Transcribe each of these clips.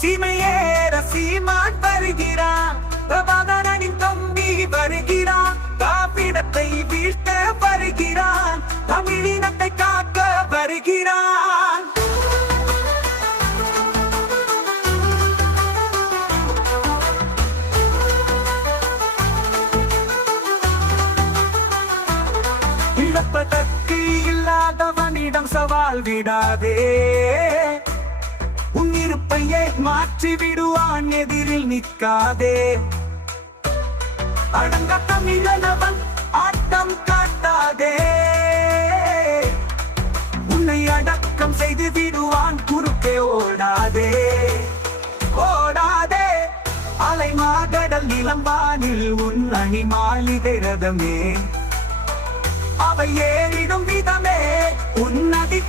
சீமையேற சீமான் வருகிறான். பிரபாகரனின் தம்பி வருகிறான். காப்பிடத்தை வீழ்த்த வருகிறான். தமிழினத்தை காக்க வருகிறான். இழப்பதற்கு இல்லாதவனிடம் சவால் விடாதே. உன் மாற்றி விடுவான் எதிரில் நிற்காதே. அடங்க தமிழனவன் ஆட்டம் காட்டாதே. உன்னை அடக்கம் செய்து விடுவான் குறுக்கே ஓடாதே. ஓடாதே அலை மாகடல் நிலம்பானில் உன் அணி மாளிகை ரதமே அவை ஏறிடும் விதமே உன்னதி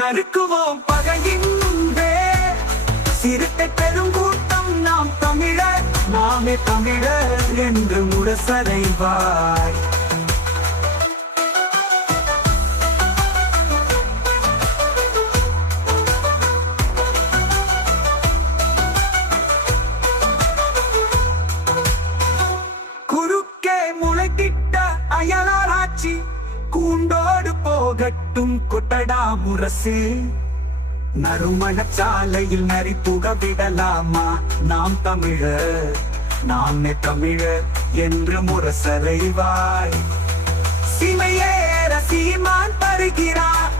நறுக்குவோம் பகையின் முன்பே. சிறுத்தை பெருங்கூட்டம் நாம் தமிழர் நாமே தமிழர் என்று முரசடைவாய் குறுக்கே முளைத்திட்ட அயலாராட்சி கூண்டோ போகட்டும் கொட்டடா முரசு. நறுமண சாலையில் நரி புக விடலாமா நாம் தமிழர் நாமே தமிழர் என்று முரசறைவாய் சிமையேற சீமான் பருகிறார்